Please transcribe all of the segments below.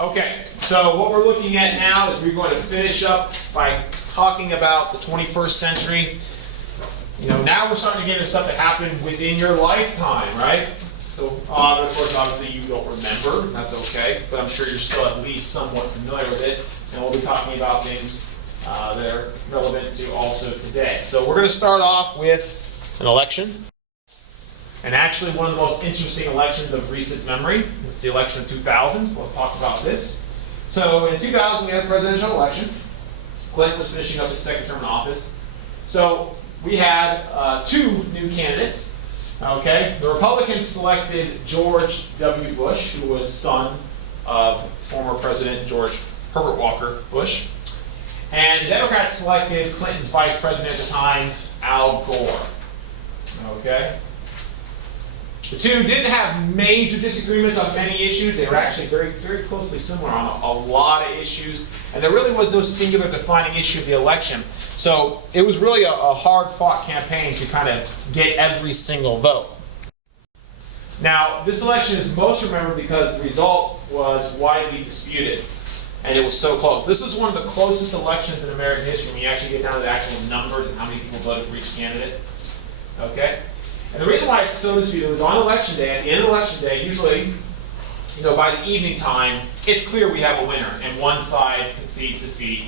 Okay, so what we're looking at now is we're going to finish up by talking about the 21st century. You know, now we're starting to get into stuff that happened within your lifetime, right? So, of course, obviously you don't remember, that's okay, but I'm sure you're still at least somewhat familiar with it, and we'll be talking about things that are relevant to also today. So we're going to start off with an election, and actually one of the most interesting elections of recent memory. It's the election of 2000, so let's talk about this. So in 2000 we had a presidential election. Clinton was finishing up his second term in office. So we had two new candidates. Okay, the Republicans selected George W. Bush, who was son of former President George Herbert Walker Bush. And the Democrats selected Clinton's vice president at the time, Al Gore. Okay. The two didn't have major disagreements on many issues. They were actually very, very closely similar on a lot of issues. And there really was no singular defining issue of the election. So it was really a hard-fought campaign to kind of get every single vote. Now, this election is most remembered because the result was widely disputed. And it was so close. This was one of the closest elections in American history when you actually get down to the actual numbers and how many people voted for each candidate. Okay? And the reason why it's so disputed was on election day, at the end of election day, usually, you know, by the evening time, it's clear we have a winner, and one side concedes defeat,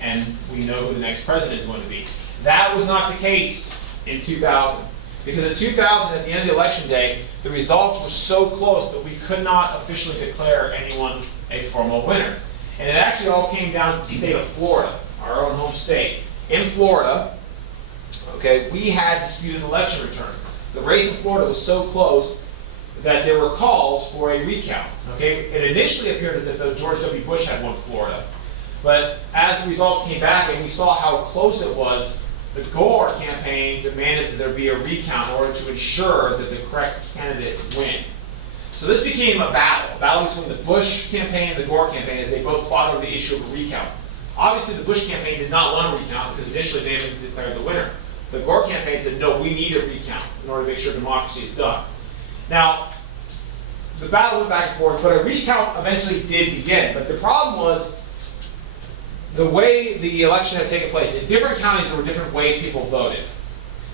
and we know who the next president is going to be. That was not the case in 2000. Because in 2000, at the end of the election day, the results were so close that we could not officially declare anyone a formal winner. And it actually all came down to the state of Florida, our own home state. In Florida, okay, we had disputed election returns. The race in Florida was so close that there were calls for a recount. Okay, it initially appeared as if though George W. Bush had won Florida, but as the results came back and we saw how close it was, the Gore campaign demanded that there be a recount in order to ensure that the correct candidate win. So this became a battle between the Bush campaign and the Gore campaign, as they both fought over the issue of a recount. Obviously, the Bush campaign did not want a recount because initially they had declared the winner. The Gore campaign said, no, we need a recount in order to make sure democracy is done. Now, the battle went back and forth, but a recount eventually did begin. But the problem was the way the election had taken place. In different counties, there were different ways people voted.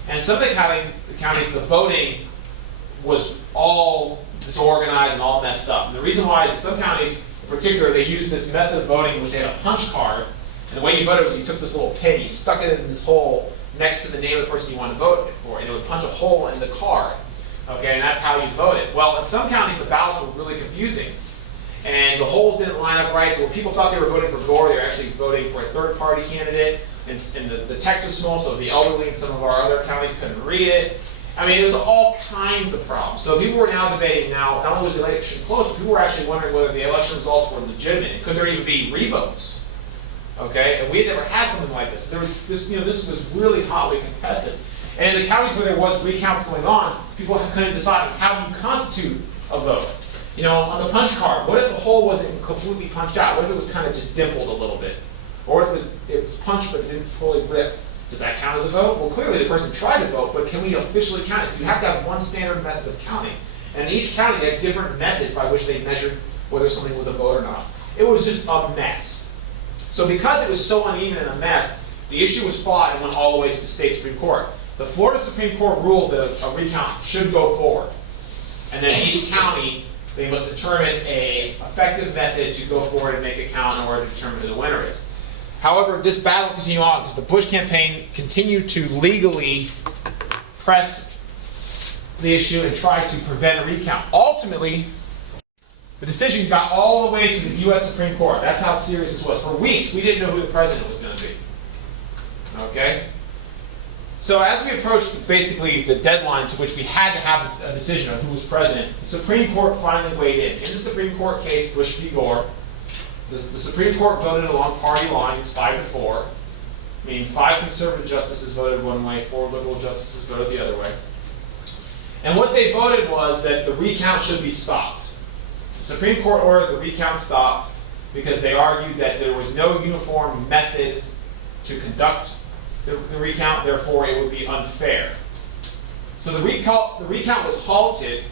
And some of the counties, the voting was all disorganized and all messed up. And the reason why is in some counties, in particular, they used this method of voting in which they had a punch card. And the way you voted was you took this little pin, you stuck it in this hole next to the name of the person you wanted to vote for, and it would punch a hole in the card. Okay, and that's how you voted. Well, in some counties, the ballots were really confusing, and the holes didn't line up right, so when people thought they were voting for Gore, they were actually voting for a third-party candidate, and the text was small, so the elderly in some of our other counties couldn't read it. I mean, it was all kinds of problems. So people were now debating now, not only was the election close, but people were actually wondering whether the election results were legitimate, and could there even be revotes? Okay, and we had never had something like this. There was this, this was really hotly contested. And in the counties where there was recounts going on, people couldn't decide how do you constitute a vote. You know, on the punch card, what if the hole wasn't completely punched out? What if it was kind of just dimpled a little bit? Or if it was punched but it didn't fully rip? Does that count as a vote? Well, clearly the person tried to vote, but can we officially count it? So you have to have one standard method of counting. And in each county, they had different methods by which they measured whether something was a vote or not. It was just a mess. So because it was so uneven and a mess, the issue was fought and went all the way to the state Supreme Court. The Florida Supreme Court ruled that a recount should go forward. And then each county, they must determine an effective method to go forward and make a count in order to determine who the winner is. However, this battle continued on because the Bush campaign continued to legally press the issue and try to prevent a recount. Ultimately, the decision got all the way to the U.S. Supreme Court. That's how serious this was. For weeks, we didn't know who the president was going to be. Okay? So as we approached basically the deadline to which we had to have a decision on who was president, the Supreme Court finally weighed in. In the Supreme Court case, Bush v. Gore, the Supreme Court voted along party lines 5-4, meaning 5 conservative justices voted one way, 4 liberal justices voted the other way. And what they voted was that the recount should be stopped. The Supreme Court ordered the recount stopped because they argued that there was no uniform method to conduct the recount, therefore it would be unfair. So the recount was halted,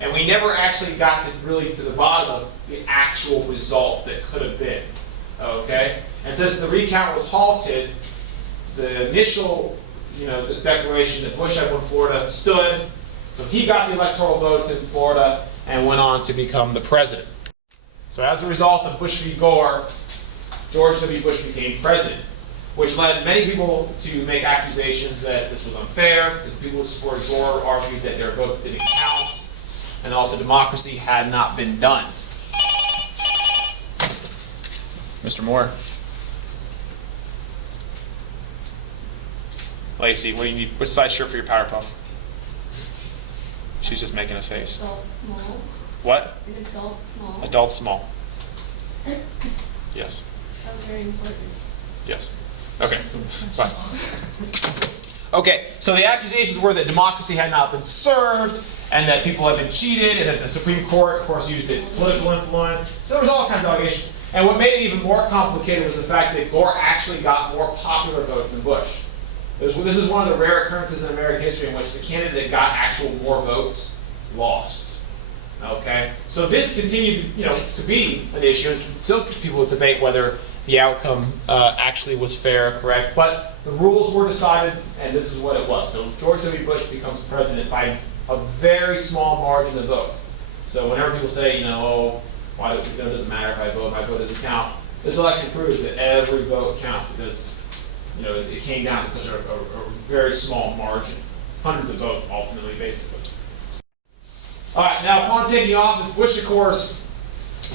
and we never actually got to the bottom of the actual results that could have been. Okay? And since the recount was halted, the initial, the declaration that Bush had won Florida stood. So he got the electoral votes in Florida and went on to become the president. So as a result of Bush v. Gore, George W. Bush became president, which led many people to make accusations that this was unfair, because people who supported Gore argued that their votes didn't count, and also democracy had not been done. Mr. Moore. Lacey, what do you need? Which size shirt for your Power Puff? She's just making a face. Adult small. What? An adult small. Adult small. Yes. That was very important. Yes. Okay. Fine. Okay, so the accusations were that democracy had not been served, and that people had been cheated, and that the Supreme Court, of course, used its political influence. So there was all kinds of allegations. And what made it even more complicated was the fact that Gore actually got more popular votes than Bush. This is one of the rare occurrences in American history in which the candidate that got actual more votes lost. Okay, so this continued, to be an issue, and still people debate whether the outcome actually was fair or correct. But the rules were decided, and this is what it was. So George W. Bush becomes president by a very small margin of votes. So whenever people say, why it doesn't matter if I vote, my vote doesn't count. This election proves that every vote counts because it came down to such a very small margin, hundreds of votes ultimately, basically. All right, now upon taking office, Bush, of course,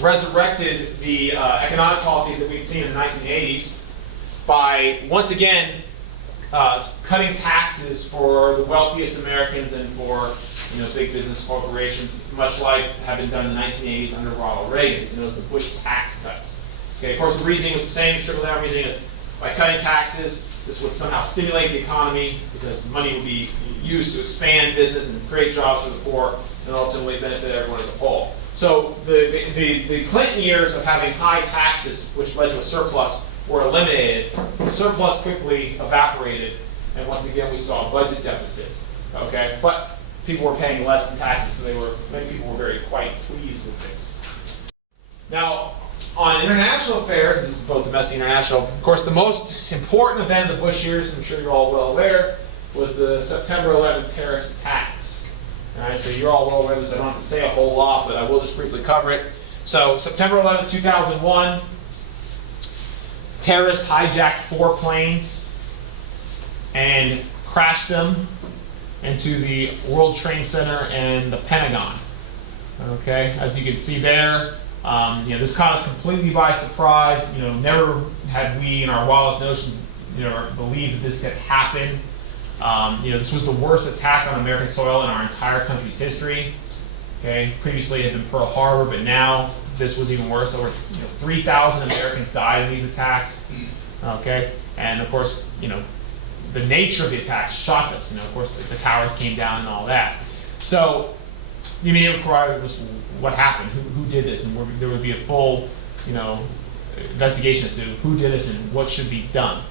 resurrected the economic policies that we'd seen in the 1980s by once again cutting taxes for the wealthiest Americans and for big business corporations, much like had been done in the 1980s under Ronald Reagan. The Bush tax cuts. Okay, of course, the reasoning was the same. Trickle-down reasoning is by cutting taxes, this would somehow stimulate the economy because money would be used to expand business and create jobs for the poor, and ultimately benefit everyone as a whole. So the Clinton years of having high taxes, which led to a surplus, were eliminated. The surplus quickly evaporated, and once again we saw budget deficits. Okay, but people were paying less in taxes, so many people were quite pleased with this. Now, on international affairs, this is both domestic and international, of course the most important event of the Bush years, I'm sure you're all well aware, was the September 11th terrorist attacks. All right, so you're all well aware of this. I don't have to say a whole lot, but I will just briefly cover it. So September 11th, 2001, terrorists hijacked 4 planes and crashed them into the World Trade Center and the Pentagon. Okay, as you can see there, this caught us completely by surprise. Never had we in our wildest notion, believed that this could happen. This was the worst attack on American soil in our entire country's history. Okay, previously it had been Pearl Harbor, but now this was even worse. Over 3,000 Americans died in these attacks. Okay, and of course, the nature of the attacks shocked us. Of course, the towers came down and all that. So the immediate inquiry was, what happened? Who did this? And there would be a full, investigation as to who did this and what should be done.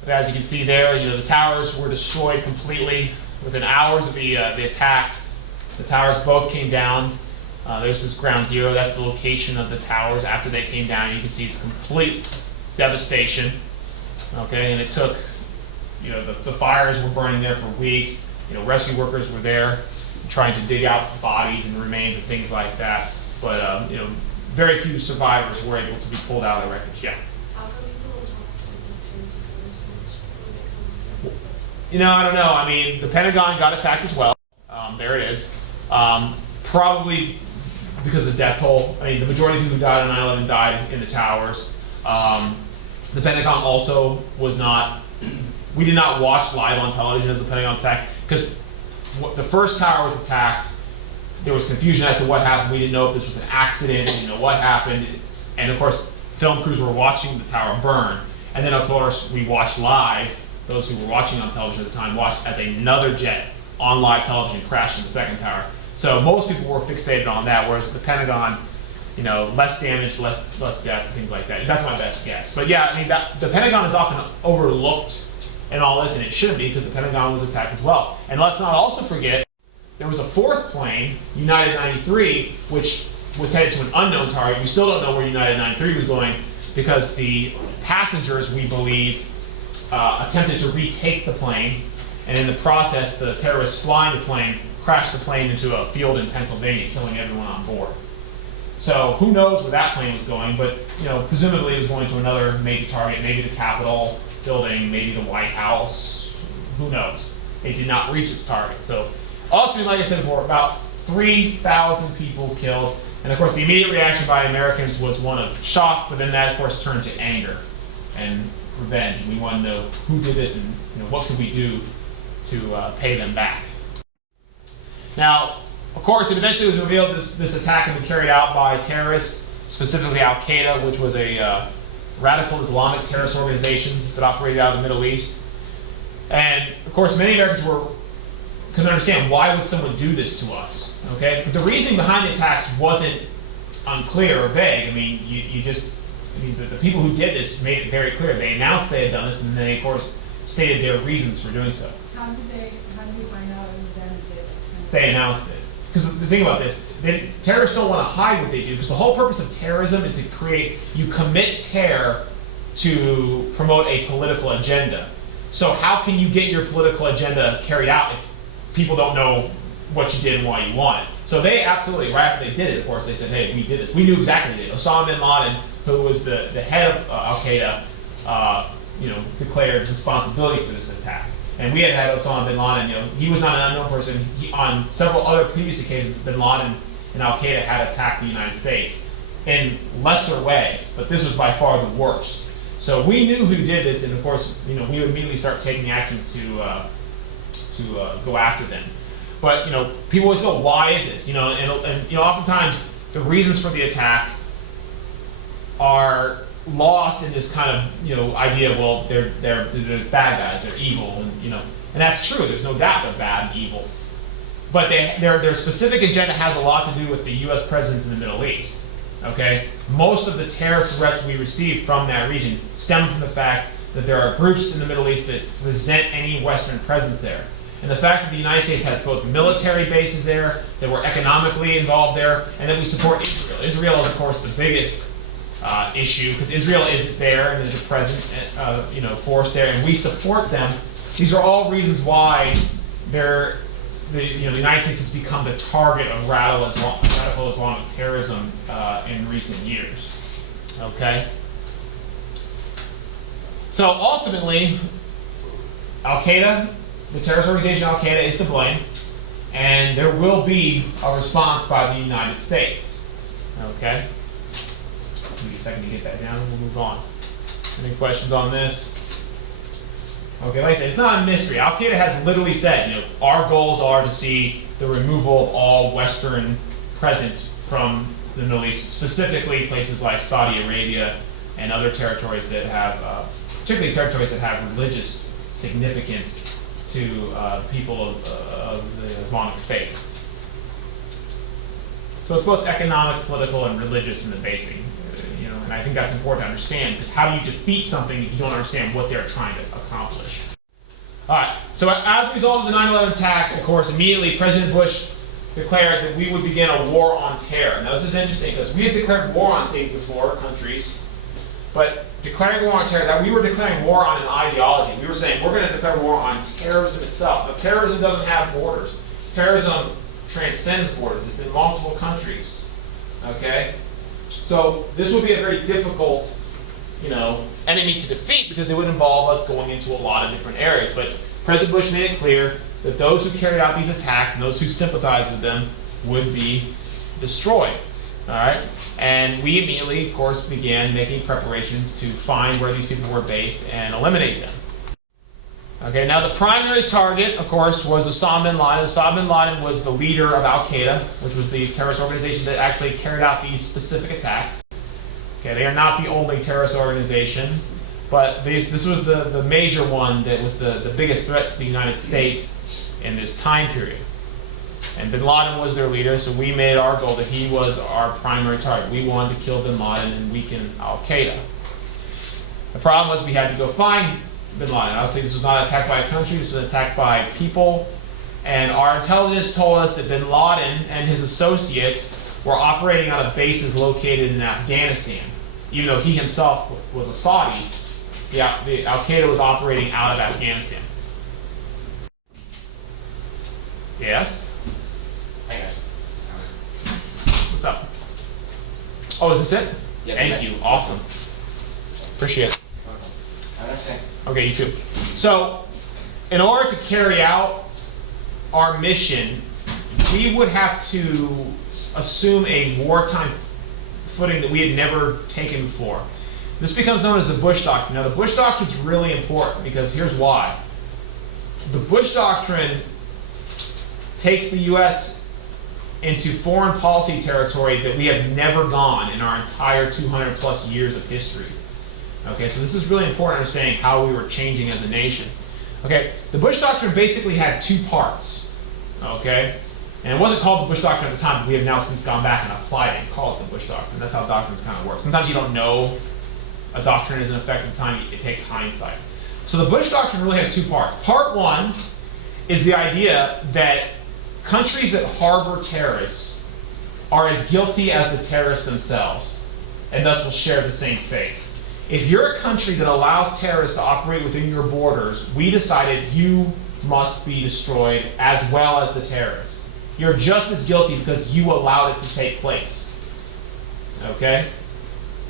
But as you can see there, the towers were destroyed completely within hours of the attack. The towers both came down. There's this ground zero. That's the location of the towers after they came down. You can see it's complete devastation. Okay, and it took, the fires were burning there for weeks. Rescue workers were there trying to dig out bodies and remains and things like that. But very few survivors were able to be pulled out of the wreckage. Yeah. How come people don't talk to the I don't know. I mean, the Pentagon got attacked as well. There it is. Probably because of the death toll. I mean, the majority of people who died on 9/11 died in the towers. The Pentagon also was not. We did not watch live on television of the Pentagon attack because the first tower was attacked. There was confusion as to what happened. We didn't know if this was an accident. We didn't know what happened. And of course, film crews were watching the tower burn. And then of course, we watched live. Those who were watching on television at the time watched as another jet on live television crashed in the second tower. So most people were fixated on that, whereas the Pentagon, less damage, less death, and things like that. That's my best guess. But yeah, I mean, the Pentagon is often overlooked in all this, and it shouldn't be because the Pentagon was attacked as well. And let's not also forget, there was a 4th plane, United 93, which was headed to an unknown target. We still don't know where United 93 was going because the passengers, we believe, attempted to retake the plane, and in the process, the terrorists flying the plane crashed the plane into a field in Pennsylvania, killing everyone on board. So who knows where that plane was going, but presumably it was going to another major target, maybe the Capitol building, maybe the White House, who knows. It did not reach its target. So ultimately, like I said before, about 3,000 people killed. And of course, the immediate reaction by Americans was one of shock, but then that, of course, turned to anger and revenge. We want to know who did this and what could we do to pay them back. Now, of course, it eventually was revealed this attack had been carried out by terrorists, specifically Al Qaeda, which was a radical Islamic terrorist organization that operated out of the Middle East. And of course, many Americans couldn't understand why would someone do this to us. Okay, but the reasoning behind the attacks wasn't unclear or vague. I mean, the people who did this made it very clear. They announced they had done this, and they, of course, stated their reasons for doing so. How did you find out it was them that did it? They announced it. Because the thing about this, terrorists don't want to hide what they do, because the whole purpose of terrorism is to you commit terror to promote a political agenda. So how can you get your political agenda carried out if people don't know what you did and why you want it? So they absolutely, right after they did it, of course, they said, hey, we did this. We knew exactly what they did. Osama bin Laden, who was the head of Al-Qaeda, declared responsibility for this attack. And we had Osama bin Laden, he was not an unknown person. On several other previous occasions, bin Laden and Al-Qaeda had attacked the United States in lesser ways, but this was by far the worst. So we knew who did this, and of course, we would immediately start taking actions to go after them. But people always go, why is this? And oftentimes the reasons for the attack are lost in this kind of idea. Well, they're bad guys, they're evil, and that's true. There's no doubt they're bad and evil. But their specific agenda has a lot to do with the U.S. presence in the Middle East. Okay, most of the terror threats we receive from that region stem from the fact that there are groups in the Middle East that resent any Western presence there. And the fact that the United States has both military bases there, that we're economically involved there, and that we support Israel. Israel is, of course, the biggest issue, because Israel isn't there and there's a present force there, and we support them. These are all reasons why the United States has become the target of radical Islamic terrorism in recent years. Okay? So ultimately, Al-Qaeda, the terrorist organization Al-Qaeda, is to blame, and there will be a response by the United States. Okay? Give me a second to get that down and we'll move on. Any questions on this? Okay, like I said, it's not a mystery. Al-Qaeda has literally said, our goals are to see the removal of all Western presence from the Middle East, specifically places like Saudi Arabia and other territories that have, particularly territories that have religious significance to people of the Islamic faith. So it's both economic, political, and religious in the basing. And I think that's important to understand, because how do you defeat something if you don't understand what they're trying to accomplish? All right, so as a result of the 9/11 attacks, of course, immediately President Bush declared that we would begin a war on terror. Now this is interesting, because we had declared war on things before, countries, but declaring war on terror, that we were declaring war on an ideology. We were saying we're going to declare war on terrorism itself. But terrorism doesn't have borders. Terrorism transcends borders. It's in multiple countries. Okay? So this would be a very difficult, enemy to defeat, because it would involve us going into a lot of different areas. But President Bush made it clear that those who carried out these attacks and those who sympathized with them would be destroyed. All right? And we immediately, of course, began making preparations to find where these people were based and eliminate them. Okay, now the primary target, of course, was Osama bin Laden. Osama bin Laden was the leader of Al Qaeda, which was the terrorist organization that actually carried out these specific attacks. Okay, they are not the only terrorist organization, but this was the major one that was the biggest threat to the United States in this time period. And bin Laden was their leader, so we made our goal that he was our primary target. We wanted to kill bin Laden and weaken Al Qaeda. The problem was we had to go find bin Laden. Obviously, this was not attacked by a country, this was attacked by people. And our intelligence told us that bin Laden and his associates were operating out of bases located in Afghanistan. Even though he himself was a Saudi, the Al-Qaeda was operating out of Afghanistan. Yes? Hey guys. What's up? Oh, is this it? Yeah, Thank you. Awesome. Appreciate it. I understand. Okay, you too. So, in order to carry out our mission, we would have to assume a wartime footing that we had never taken before. This becomes known as the Bush Doctrine. Now, the Bush Doctrine is really important because here's why. The Bush Doctrine takes the U.S. into foreign policy territory that we have never gone in our entire 200 plus years of history. Okay, so this is really important understanding how we were changing as a nation. Okay, the Bush Doctrine basically had two parts. Okay, and it wasn't called the Bush Doctrine at the time, but we have now since gone back and applied it and called it the Bush Doctrine. That's how doctrines kind of work. Sometimes you don't know a doctrine is in effect at the time, it takes hindsight. So the Bush Doctrine really has two parts. Part one is the idea that countries that harbor terrorists are as guilty as the terrorists themselves, and thus will share the same fate. If you're a country that allows terrorists to operate within your borders, we decided you must be destroyed as well as the terrorists. You're just as guilty because you allowed it to take place. Okay?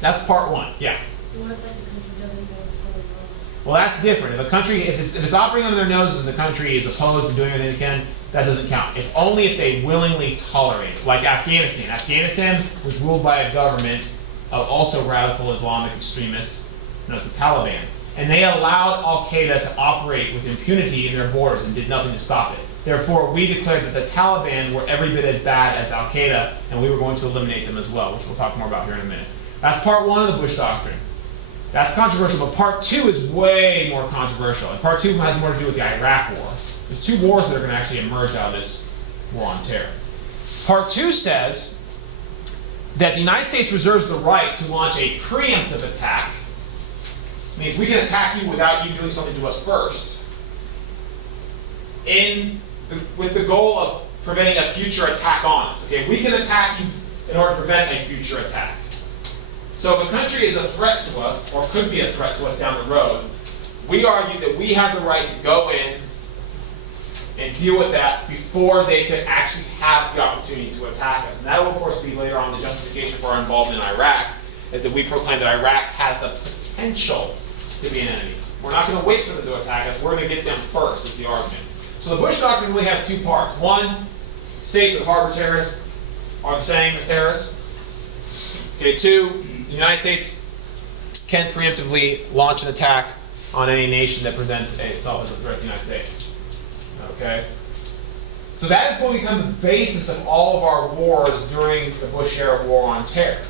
That's part one. Yeah? What if the country doesn't know what's going on? Well, that's different. If a country, if it's operating under their noses and the country is opposed and doing everything it can, that doesn't count. It's only if they willingly tolerate it. Like Afghanistan. Afghanistan was ruled by a government of also radical Islamic extremists, known as the Taliban. And they allowed Al-Qaeda to operate with impunity in their borders and did nothing to stop it. Therefore, we declared that the Taliban were every bit as bad as Al-Qaeda, and we were going to eliminate them as well, which we'll talk more about here in a minute. That's part one of the Bush Doctrine. That's controversial, but part two is way more controversial. And part two has more to do with the Iraq War. There's two wars that are going to actually emerge out of this war on terror. Part two says that the United States reserves the right to launch a preemptive attack. It means we can attack you without you doing something to us first, with the goal of preventing a future attack on us. Okay, we can attack you in order to prevent a future attack. So if a country is a threat to us, or could be a threat to us down the road, we argue that we have the right to go in and deal with that before they could actually have the opportunity to attack us. And that will, of course, be later on the justification for our involvement in Iraq, is that we proclaim that Iraq has the potential to be an enemy. We're not going to wait for them to attack us. We're going to get them first, is the argument. So the Bush Doctrine really has two parts. One, states that harbor terrorists are the same as terrorists. Okay, two, the United States can preemptively launch an attack on any nation that presents itself as a threat to the United States. Okay? So that is what will become the basis of all of our wars during the Bush-era war on terror.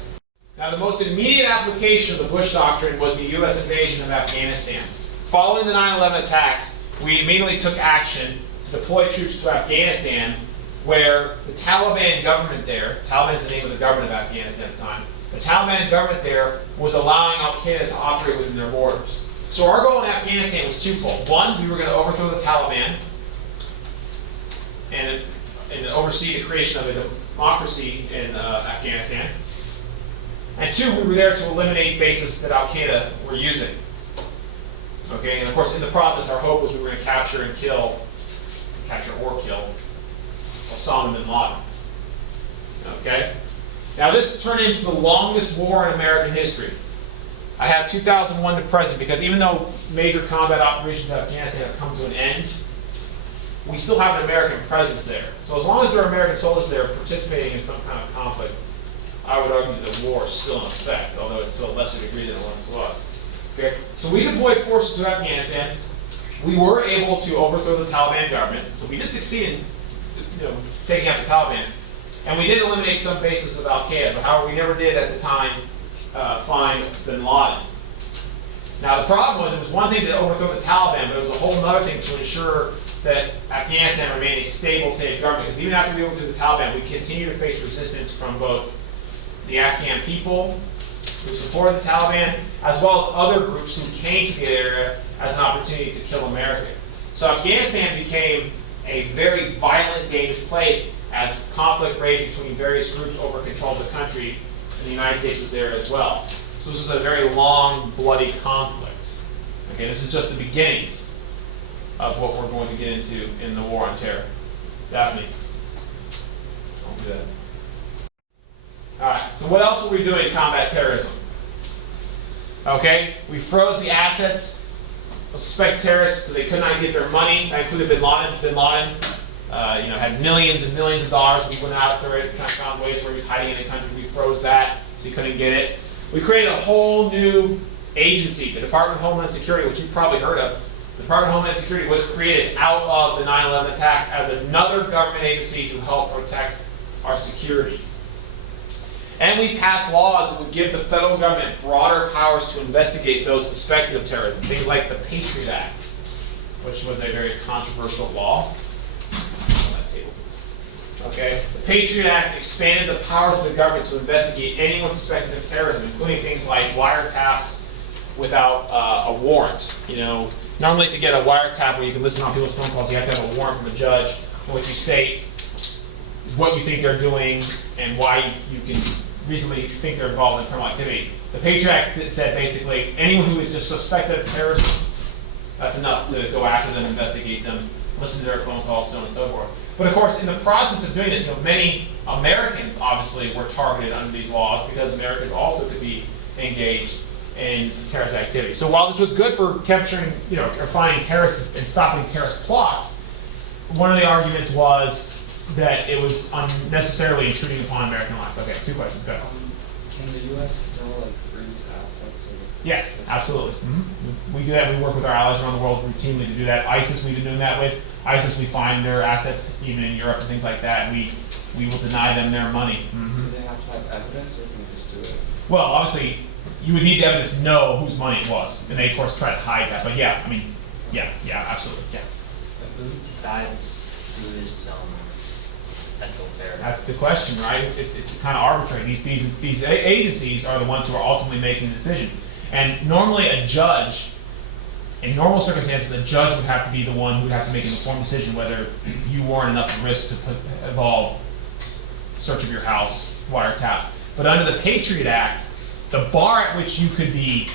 Now, the most immediate application of the Bush Doctrine was the U.S. invasion of Afghanistan. Following the 9/11 attacks, we immediately took action to deploy troops to Afghanistan, where the Taliban government there, Taliban is the name of the government of Afghanistan at the time, the Taliban government there was allowing Al-Qaeda to operate within their borders. So our goal in Afghanistan was twofold. One, we were going to overthrow the Taliban and oversee the creation of a democracy in Afghanistan. And two, we were there to eliminate bases that Al-Qaeda were using. Okay, and of course in the process our hope was we were going to capture or kill Osama bin Laden. Okay? Now this turned into the longest war in American history. I have 2001 to present because even though major combat operations in Afghanistan have come to an end, we still have an American presence there. So as long as there are American soldiers there participating in some kind of conflict, I would argue that the war is still in effect, although it's to a lesser degree than it once was. Okay? So we deployed forces to Afghanistan. We were able to overthrow the Taliban government, so we did succeed in taking out the Taliban. And we did eliminate some bases of Al-Qaeda, but however, we never did at the time find bin Laden. Now the problem was, it was one thing to overthrow the Taliban, but it was a whole other thing to ensure that Afghanistan remained a stable, safe government. Because even after we overthrew the Taliban, we continue to face resistance from both the Afghan people who supported the Taliban, as well as other groups who came to the area as an opportunity to kill Americans. So Afghanistan became a very violent, dangerous place as conflict raged between various groups over control of the country, and the United States was there as well. So this was a very long, bloody conflict. Okay, this is just the beginnings of what we're going to get into in the war on terror. Daphne, I'll do that. All right, so what else were we doing to combat terrorism? Okay, we froze the assets of suspected terrorists so they could not get their money. That included Bin Laden. Bin Laden, had millions and millions of dollars. We went out to it, kind of found ways where he was hiding in the country. We froze that so he couldn't get it. We created a whole new agency, the Department of Homeland Security, which you've probably heard of. The Department of Homeland Security was created out of the 9/11 attacks as another government agency to help protect our security. And we passed laws that would give the federal government broader powers to investigate those suspected of terrorism. Things like the Patriot Act, which was a very controversial law. Okay? The Patriot Act expanded the powers of the government to investigate anyone suspected of terrorism, including things like wiretaps without a warrant. Normally to get a wiretap where you can listen on people's phone calls, you have to have a warrant from a judge in which you state what you think they're doing and why you can reasonably think they're involved in criminal activity. The Patriot Act said basically anyone who is just suspected of terrorism, that's enough to go after them, investigate them, listen to their phone calls, so on and so forth. But of course, in the process of doing this, many Americans obviously were targeted under these laws because Americans also could be engaged in terrorist activity. So while this was good for capturing, or finding terrorists and stopping terrorist plots, one of the arguments was that it was unnecessarily intruding upon American lives. Okay, 2 questions, go. Can the U.S. still freeze assets? Yes, absolutely. We do that. We work with our allies around the world routinely to do that. ISIS we've been doing that with. ISIS, we find their assets even in Europe and things like that. We will deny them their money. Do they have to have evidence, or can we just do it? Well, obviously, you would need the evidence to know whose money it was, and they of course try to hide that. But yeah, absolutely, yeah. But who decides who is potential terrorists? That's the question, right? It's kind of arbitrary. These agencies are the ones who are ultimately making the decision. And normally a judge, in normal circumstances, a judge would have to be the one who would have to make an informed decision whether you warrant enough risk to involve search of your house, wiretaps. But under the Patriot Act, the bar at which you could be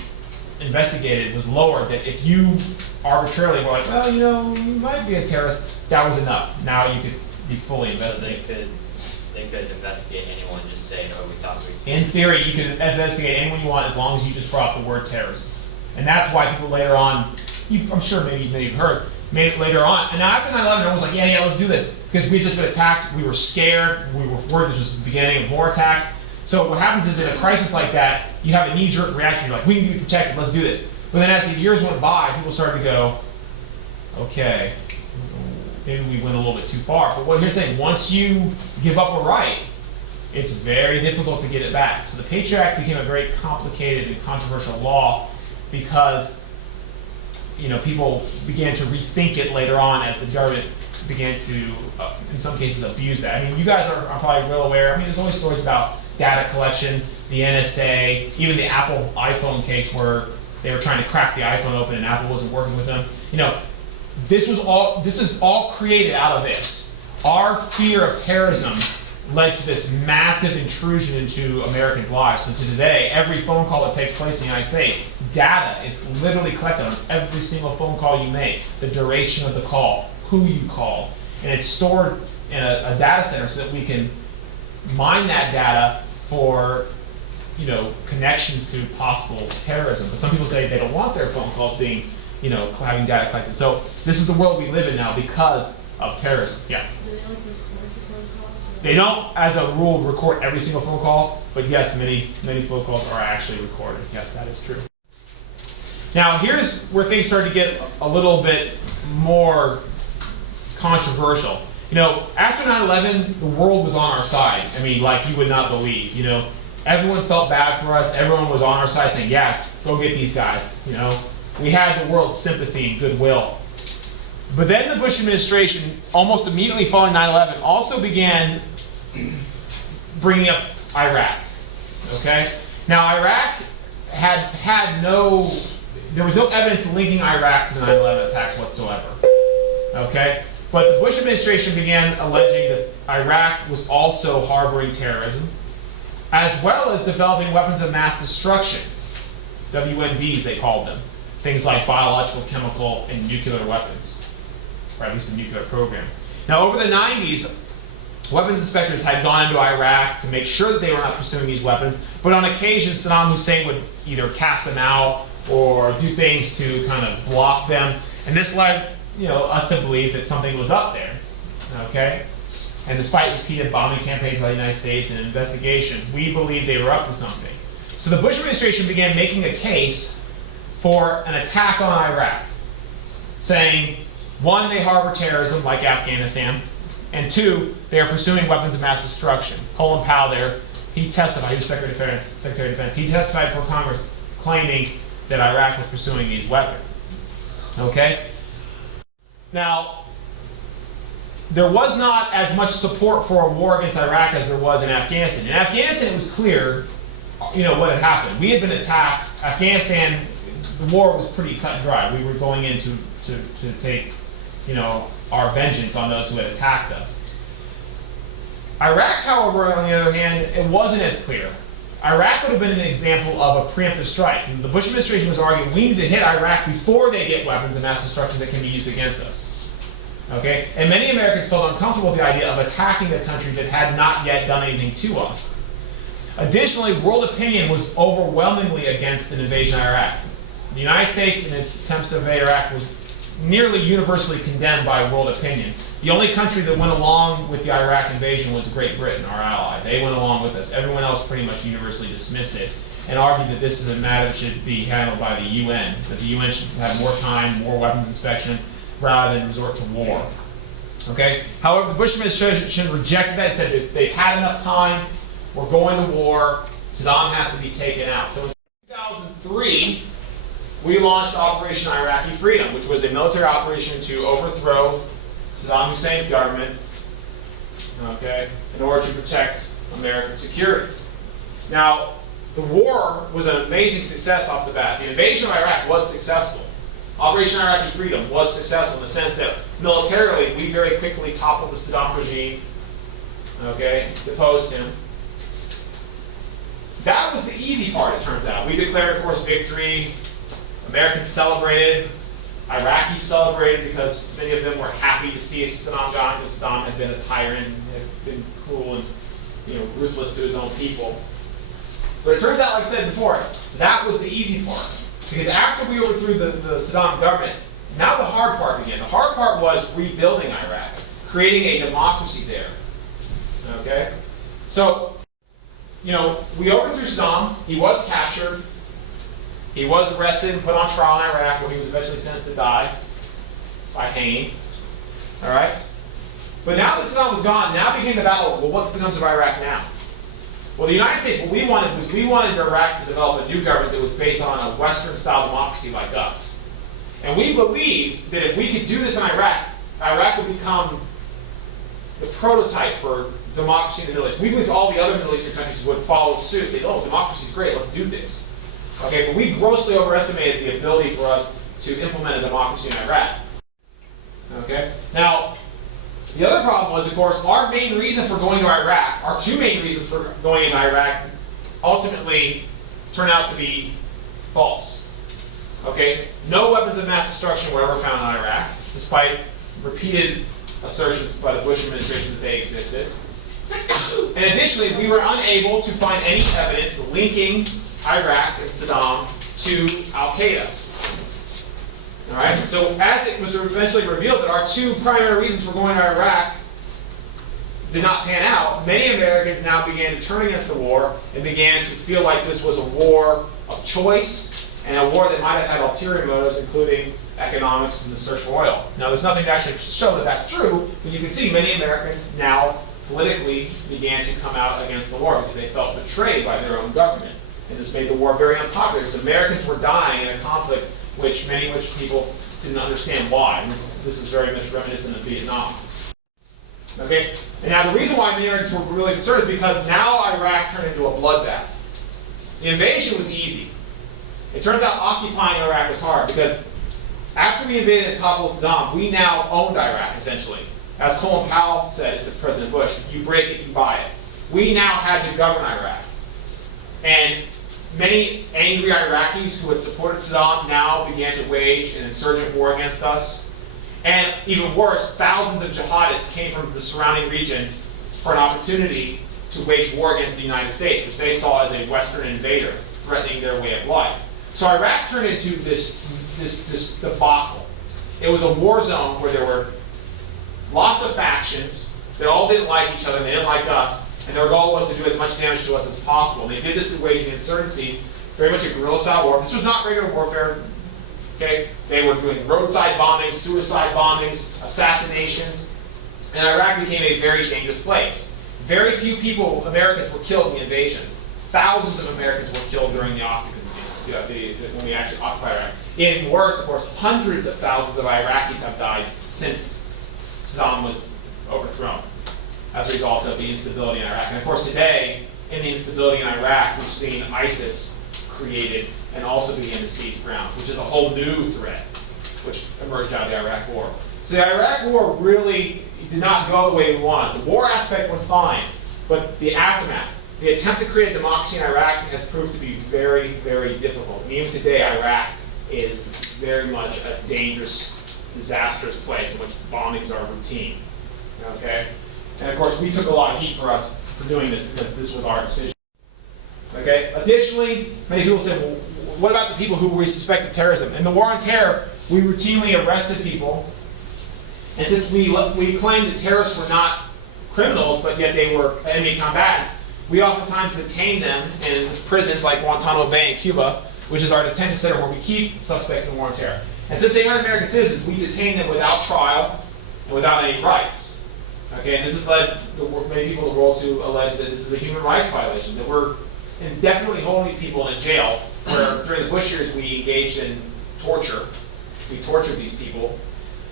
investigated was lowered, that if you arbitrarily were like, well, you might be a terrorist, that was enough. Now you could be fully investigated. They could investigate anyone, just saying, oh, we thought we... In theory, you can investigate anyone you want as long as you just brought the word terrorism. And that's why people later on, I'm sure maybe you've heard, made it later on. And after 9/11, everyone was like, yeah, let's do this. Because we had just been attacked, we were scared, we were worried this was the beginning of more attacks. So what happens is in a crisis like that, you have a knee-jerk reaction. You're like, we need to be protected, let's do this. But then as the years went by, people started to go, okay, maybe we went a little bit too far. But what you're saying, once you give up a right, it's very difficult to get it back. So the Patriot Act became a very complicated and controversial law because people began to rethink it later on as the government began to, in some cases, abuse that. I mean, you guys are probably real aware. I mean, there's always stories about data collection, the NSA, even the Apple iPhone case where they were trying to crack the iPhone open and Apple wasn't working with them. This is all created out of this. Our fear of terrorism led to this massive intrusion into Americans' lives. So to today, every phone call that takes place in the United States, data is literally collected on every single phone call you make, the duration of the call, who you called, and it's stored in a data center so that we can mine that data for connections to possible terrorism. But some people say they don't want their phone calls being having data collected. So this is the world we live in now because of terrorism. Yeah. Do they record your phone calls? They don't, as a rule, record every single phone call, but yes, many phone calls are actually recorded. Yes, that is true. Now, here's where things start to get a little bit more controversial. After 9/11, the world was on our side. I mean, like you would not believe. Everyone felt bad for us. Everyone was on our side saying, yeah, go get these guys. We had the world's sympathy and goodwill. But then the Bush administration, almost immediately following 9/11, also began bringing up Iraq. Okay? Now, Iraq there was no evidence linking Iraq to the 9/11 attacks whatsoever. Okay? But the Bush administration began alleging that Iraq was also harboring terrorism, as well as developing weapons of mass destruction, WMDs they called them, things like biological, chemical, and nuclear weapons, or at least a nuclear program. Now, over the 90s, weapons inspectors had gone into Iraq to make sure that they were not pursuing these weapons, but on occasion, Saddam Hussein would either cast them out or do things to kind of block them, and this led us to believe that something was up there, okay? And despite repeated bombing campaigns by the United States and an investigation, we believe they were up to something. So the Bush administration began making a case for an attack on Iraq, saying, one, they harbor terrorism like Afghanistan, and two, they are pursuing weapons of mass destruction. Colin Powell there, he testified, he was Secretary of Defense, he testified for Congress claiming that Iraq was pursuing these weapons, okay? Now, there was not as much support for a war against Iraq as there was in Afghanistan. In Afghanistan, it was clear, what had happened. We had been attacked. Afghanistan, the war was pretty cut and dry. We were going in to take, our vengeance on those who had attacked us. Iraq, however, on the other hand, it wasn't as clear. Iraq would have been an example of a preemptive strike. And the Bush administration was arguing we need to hit Iraq before they get weapons of mass destruction that can be used against us. Okay? And many Americans felt uncomfortable with the idea of attacking a country that had not yet done anything to us. Additionally, world opinion was overwhelmingly against an invasion of Iraq. The United States, in its attempts to invade Iraq, was nearly universally condemned by world opinion. The only country that went along with the Iraq invasion was Great Britain, our ally. They went along with us. Everyone else pretty much universally dismissed it and argued that this is a matter that should be handled by the UN, that the UN should have more time, more weapons inspections, rather than resort to war. Okay? However, the Bush administration rejected that and said if they've had enough time, we're going to war, Saddam has to be taken out. So in 2003, we launched Operation Iraqi Freedom, which was a military operation to overthrow Saddam Hussein's government, okay, in order to protect American security. Now, the war was an amazing success off the bat. The invasion of Iraq was successful. Operation Iraqi Freedom was successful in the sense that militarily we very quickly toppled the Saddam regime, okay, deposed him. That was the easy part, it turns out. We declared, of course, victory. Americans celebrated. Iraqis celebrated because many of them were happy to see Saddam gone because Saddam had been a tyrant, had been cruel and ruthless to his own people. But it turns out, like I said before, that was the easy part. Because after we overthrew the Saddam government, now the hard part began. The hard part was rebuilding Iraq, creating a democracy there. Okay? So, we overthrew Saddam. He was captured. He was arrested and put on trial in Iraq, where he was eventually sentenced to die by hanging. All right? But now that Saddam was gone, now became the battle, well, what becomes of Iraq now? Well, the United States, what we wanted was we wanted Iraq to develop a new government that was based on a Western-style democracy like us. And we believed that if we could do this in Iraq, Iraq would become the prototype for democracy in the Middle East. We believed all the other Middle Eastern countries would follow suit. They'd, democracy's great, let's do this. Okay, but we grossly overestimated the ability for us to implement a democracy in Iraq. Okay? Now, the other problem was, of course, our main reason for going to Iraq, our two main reasons for going into Iraq, ultimately turned out to be false. Okay? No weapons of mass destruction were ever found in Iraq, despite repeated assertions by the Bush administration that they existed. And additionally, we were unable to find any evidence linking Iraq and Saddam to Al-Qaeda. All right? So as it was eventually revealed that our two primary reasons for going to Iraq did not pan out, many Americans now began to turn against the war and began to feel like this was a war of choice and a war that might have had ulterior motives, including economics and the search for oil. Now, there's nothing to actually show that that's true, but you can see many Americans now politically began to come out against the war because they felt betrayed by their own government. And this made the war very unpopular because Americans were dying in a conflict which many people didn't understand why. And this is very much reminiscent of Vietnam. Okay? And now the reason why many Americans were really concerned is because now Iraq turned into a bloodbath. The invasion was easy. It turns out occupying Iraq was hard because After we invaded and toppled Saddam, we now owned Iraq, essentially. As Colin Powell said to President Bush, you break it, you buy it. We now had to govern Iraq. And many angry Iraqis who had supported Saddam now began to wage an insurgent war against us. And even worse, thousands of jihadists came from the surrounding region for an opportunity to wage war against the United States, which they saw as a Western invader threatening their way of life. So Iraq turned into this debacle. It was a war zone where there were lots of factions that all didn't like each other and they didn't like us, and their goal was to do as much damage to us as possible. And they did this through waging insurgency, very much a guerrilla-style war. This was not regular warfare. Okay? They were doing roadside bombings, suicide bombings, assassinations, and Iraq became a very dangerous place. Very few people, Americans, were killed in the invasion. Thousands of Americans were killed during the occupancy, when we actually occupied Iraq. Even worse, of course, hundreds of thousands of Iraqis have died since Saddam was overthrown as a result of the instability in Iraq. And of course, today, in the instability in Iraq, we've seen ISIS created and also begin to seize ground, which is a whole new threat, which emerged out of the Iraq War. So the Iraq War really did not go the way we wanted. The war aspect went fine, but the aftermath, the attempt to create a democracy in Iraq has proved to be very, very difficult. And even today, Iraq is very much a dangerous, disastrous place in which bombings are routine. Okay? And of course, we took a lot of heat for doing this because this was our decision. Okay? Additionally, many people say, well, what about the people who we suspect of terrorism? In the war on terror, we routinely arrested people. And since we claimed that terrorists were not criminals, but yet they were enemy combatants, we oftentimes detained them in prisons like Guantanamo Bay in Cuba, which is our detention center where we keep suspects in war on terror. And since they aren't American citizens, we detain them without trial and without any rights. Okay, and this has led many people in the world to allege that this is a human rights violation, that we're indefinitely holding these people in jail, where during the Bush years we engaged in torture. We tortured these people.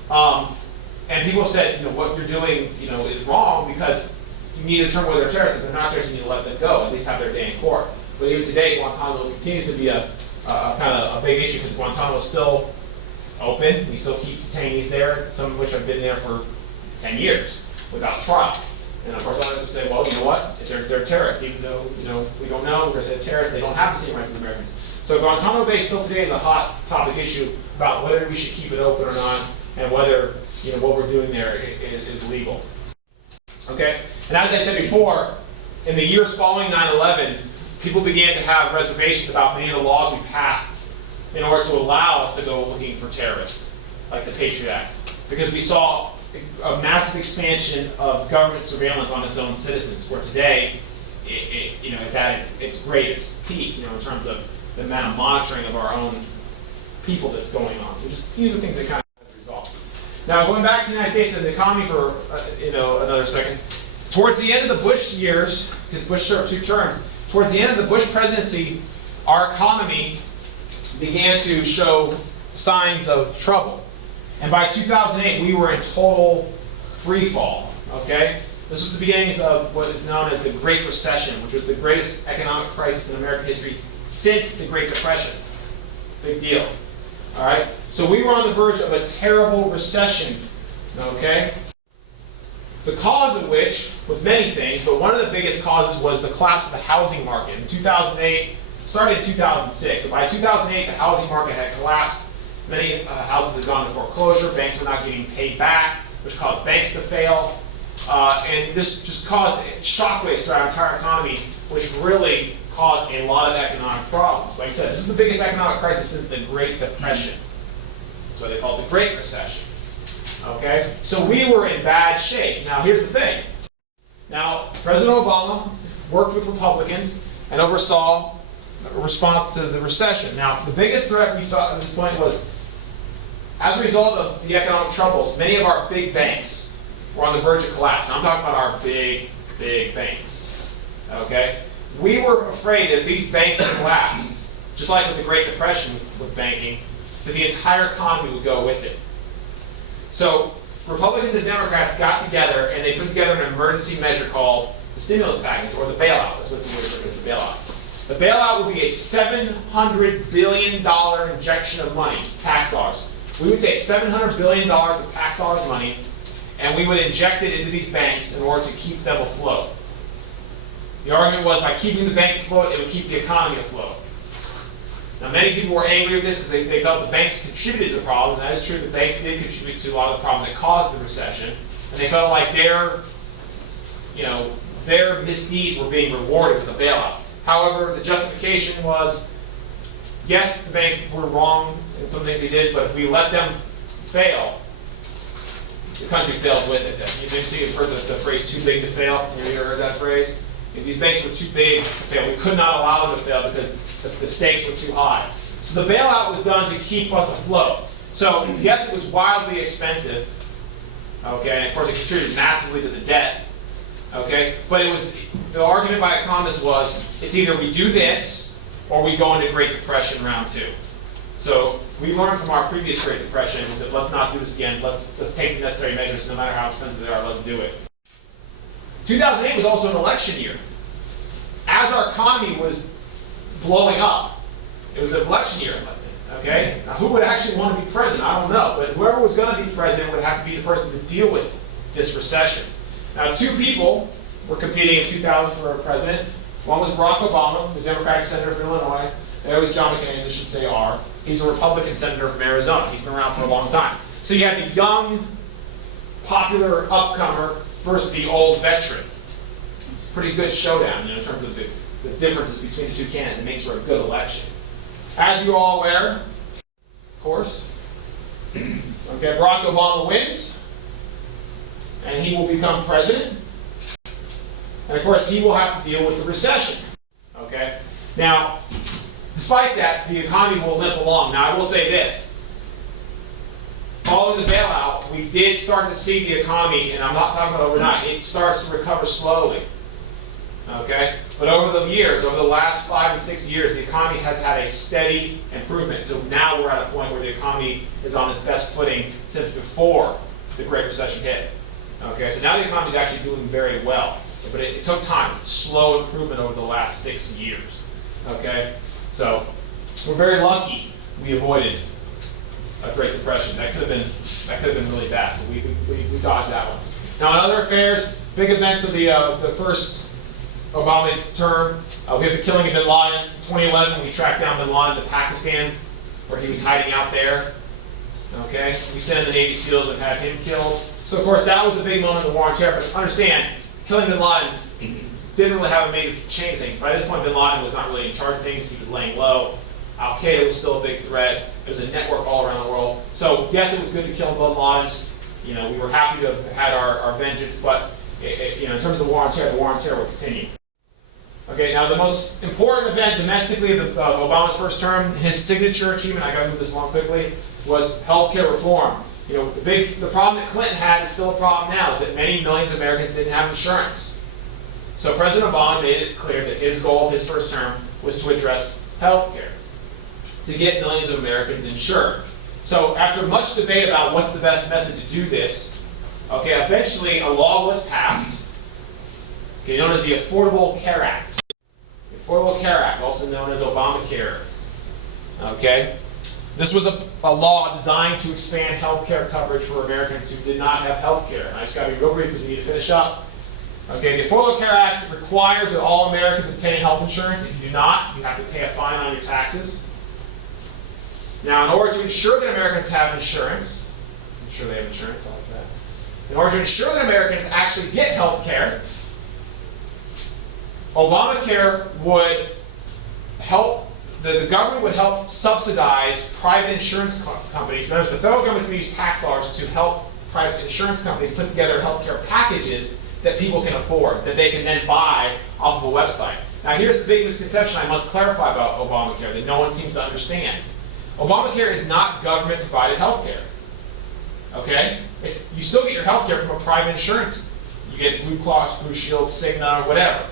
And people said, what you're doing, is wrong because you need to determine whether they're terrorists. If they're not terrorists, you need to let them go, at least have their day in court. But even today, Guantanamo continues to be a kind of a big issue because Guantanamo is still open. We still keep detainees there, some of which have been there for 10 years without trial. And of course, others have said, well, you know what? If they're terrorists, even though we don't know, we're going to say terrorists, they don't have the same rights as Americans. So Guantanamo Bay still today is a hot topic issue about whether we should keep it open or not, and whether what we're doing there is legal. Okay? And as I said before, in the years following 9/11, people began to have reservations about many of the laws we passed in order to allow us to go looking for terrorists, like the Patriot Act, because we saw a massive expansion of government surveillance on its own citizens, where today it's at its greatest peak, in terms of the amount of monitoring of our own people that's going on. So just these are the things that kind of resolve. Now, going back to the United States and the economy for another second. Towards the end of the Bush years, because Bush served 2 terms, towards the end of the Bush presidency, our economy began to show signs of trouble. And by 2008, we were in total free fall. Okay? This was the beginnings of what is known as the Great Recession, which was the greatest economic crisis in American history since the Great Depression. Big deal. All right? So we were on the verge of a terrible recession. Okay? The cause of which was many things, but one of the biggest causes was the collapse of the housing market. In 2008, started in 2006, but by 2008, the housing market had collapsed. Many houses had gone into foreclosure. Banks were not getting paid back, which caused banks to fail. And this just caused shockwaves throughout our entire economy, which really caused a lot of economic problems. Like I said, this is the biggest economic crisis since the Great Depression. That's why they call it the Great Recession. Okay? So we were in bad shape. Now, here's the thing. Now, President Obama worked with Republicans and oversaw a response to the recession. Now, the biggest threat we thought at this point was, as a result of the economic troubles, many of our big banks were on the verge of collapse. And I'm talking about our big, big banks. Okay? We were afraid that if these banks collapsed, just like with the Great Depression with banking, that the entire economy would go with it. So Republicans and Democrats got together and they put together an emergency measure called the stimulus package, or the bailout. That's what it's referred to as, the bailout. The bailout would be a $700 billion injection of money, tax dollars, We would take $700 billion of tax dollars money, and we would inject it into these banks in order to keep them afloat. The argument was by keeping the banks afloat, it would keep the economy afloat. Now, many people were angry with this because they felt the banks contributed to the problem, and that is true. The banks did contribute to a lot of the problems that caused the recession, and they felt like their misdeeds were being rewarded with a bailout. However, the justification was, yes, the banks were wrong in some things they did, but if we let them fail, the country fails with it. You've heard the phrase "too big to fail." Have you ever heard that phrase? If these banks were too big to fail, we could not allow them to fail because the stakes were too high. So the bailout was done to keep us afloat. So yes, it was wildly expensive. Okay, and of course it contributed massively to the debt. Okay, but the argument by economists was it's either we do this or we go into Great Depression round 2. So we learned from our previous Great Depression, we said let's not do this again. Let's take the necessary measures, no matter how expensive they are. Let's do it. 2008 was also an election year. As our economy was blowing up, it was an election year. Okay, now who would actually want to be president? I don't know, but whoever was going to be president would have to be the person to deal with this recession. Now, 2 people were competing in 2000 for president. One was Barack Obama, the Democratic senator from Illinois. The other was John McCain, I should say R. He's a Republican senator from Arizona. He's been around for a long time. So you had the young, popular upcomer versus the old veteran. It's a pretty good showdown, in terms of the differences between the 2 candidates. It makes for a good election. As you're all aware, of course, okay, Barack Obama wins, and he will become president. And of course, he will have to deal with the recession. Okay? Now, despite that, the economy will limp along. Now, I will say this. Following the bailout, we did start to see the economy, and I'm not talking about overnight, it starts to recover slowly. Okay? But over the years, over the last 5 and 6 years, the economy has had a steady improvement. So now we're at a point where the economy is on its best footing since before the Great Recession hit. Okay, so now the economy is actually doing very well. But it took time, slow improvement over the last 6 years. Okay, so we're very lucky we avoided a Great Depression. That could have been really bad. So we dodged that one. Now, in other affairs, big events of the first Obama term, we have the killing of bin Laden. In 2011, we tracked down bin Laden to Pakistan, where he was hiding out there. Okay, we sent the Navy SEALs and had him killed. So of course that was a big moment in the war on terror. But understand, killing bin Laden didn't really have a major change things. By this point, bin Laden was not really in charge of things. He was laying low. Al Qaeda was still a big threat. It was a network all around the world. So yes, it was good to kill bin Laden. We were happy to have had our vengeance, but in terms of the war on terror will continue. Okay, now the most important event domestically of Obama's first term, his signature achievement, I got to move this along quickly, was healthcare reform. The problem that Clinton had is still a problem now, is that many millions of Americans didn't have insurance. So President Obama made it clear that his goal, his first term, was to address healthcare, to get millions of Americans insured. So after much debate about what's the best method to do this, okay, eventually a law was passed, known as the Affordable Care Act. The Affordable Care Act, also known as Obamacare. Okay? This was a law designed to expand health care coverage for Americans who did not have health care. And I just got to be real brief because we need to finish up. Okay, the Affordable Care Act requires that all Americans obtain health insurance. If you do not, you have to pay a fine on your taxes. Now, in order to ensure that Americans have insurance, ensure they have insurance, I like that. In order to ensure that Americans actually get health care, Obamacare would help, the government would help subsidize private insurance companies. In other words, the federal government would use tax dollars to help private insurance companies put together healthcare packages that people can afford, that they can then buy off of a website. Now here's the big misconception I must clarify about Obamacare that no one seems to understand. Obamacare is not government-provided healthcare. Okay? You still get your healthcare from a private insurance. You get Blue Cross, Blue Shield, Cigna, or whatever.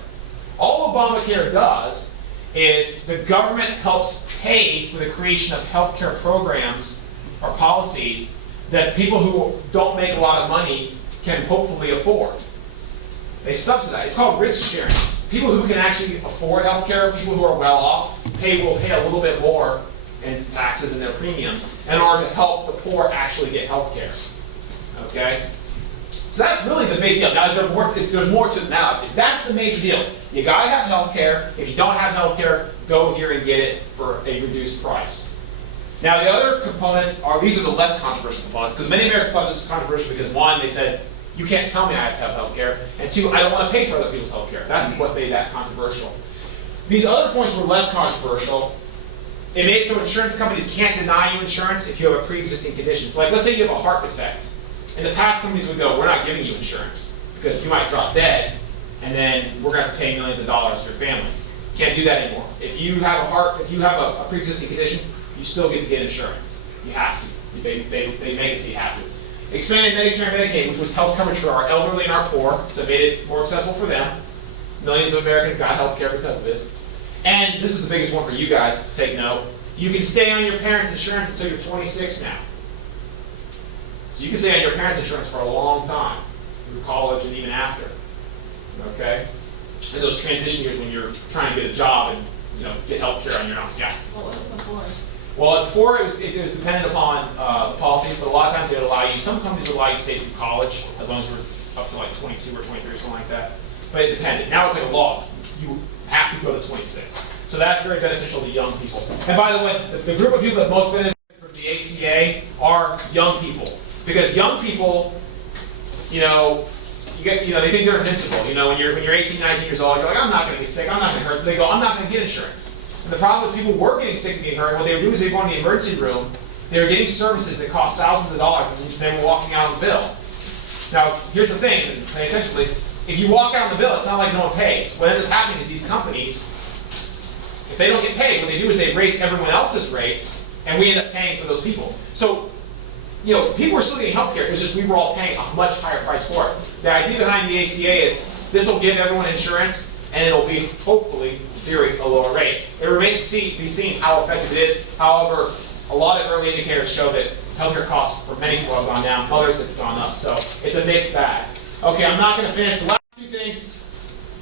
All Obamacare does is the government helps pay for the creation of healthcare programs or policies that people who don't make a lot of money can hopefully afford. They subsidize. It's called risk sharing. People who can actually afford healthcare, people who are well off, will pay a little bit more in taxes and their premiums in order to help the poor actually get health care. Okay? So that's really the big deal. Now, there's more to it now. That's the major deal. You gotta have health care. If you don't have health care, go here and get it for a reduced price. Now, the other components are, these are the less controversial components, because many Americans thought this was controversial because, one, they said, you can't tell me I have to have health care, and two, I don't want to pay for other people's health care. That's what made that controversial. These other points were less controversial. It made so insurance companies can't deny you insurance if you have a pre-existing condition. So like, let's say you have a heart defect. In the past, companies would go, we're not giving you insurance, because you might drop dead, and then we're going to have to pay millions of dollars to your family. Can't do that anymore. If you have a pre-existing condition, you still get to get insurance. You have to. They make it so you have to. Expanded Medicare and Medicaid, which was health coverage for our elderly and our poor, so it made it more accessible for them. Millions of Americans got health care because of this. And this is the biggest one for you guys, take note. You can stay on your parents' insurance until you're 26 now. So you can stay on your parents' insurance for a long time, through college and even after. Okay? And those transition years when you're trying to get a job and get health care on your own. Yeah. What was it before? Well, before it was dependent upon the policies, but a lot of times they would allow you, some companies would allow you to stay through college, as long as we're up to like 22 or 23 or something like that. But it depended. Now it's like a law. You have to go to 26. So that's very beneficial to young people. And by the way, the group of people that most benefit from the ACA are young people. Because young people, they think they're invincible. When you're 18, 19 years old, you're like, I'm not going to get sick, I'm not going to hurt. So they go, I'm not going to get insurance. And the problem is people were getting sick and getting hurt. What they would do is they'd go into the emergency room. They were getting services that cost thousands of dollars, and they were walking out on the bill. Now, here's the thing, and pay attention please. If you walk out on the bill, it's not like no one pays. What ends up happening is these companies, if they don't get paid, what they do is they raise everyone else's rates, and we end up paying for those people. So, people were still getting health care. It was just we were all paying a much higher price for it. The idea behind the ACA is this will give everyone insurance, and it'll be, hopefully, in theory, a lower rate. It remains to be seen how effective it is. However, a lot of early indicators show that healthcare costs for many people have gone down, others it's gone up. So it's a mixed bag. Okay, I'm not going to finish. The last two things,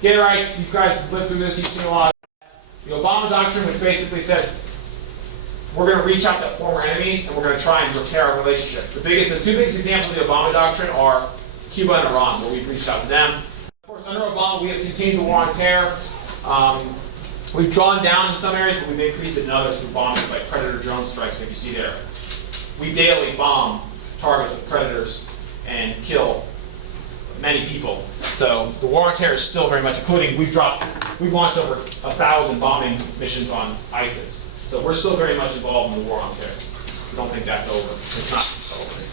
gay rights, you guys lived through this, you've seen a lot of that. The Obama Doctrine, which basically says we're going to reach out to former enemies and we're going to try and repair our relationship. The two biggest examples of the Obama Doctrine are Cuba and Iran, where we've reached out to them. Of course, under Obama, we have continued the war on terror. We've drawn down in some areas, but we've increased it in others through bombings like Predator drone strikes that you see there. We daily bomb targets with Predators and kill many people. So the war on terror is still very much, including we've launched over 1,000 bombing missions on ISIS. So we're still very much involved in the war on terror. So don't think that's over. It's not over.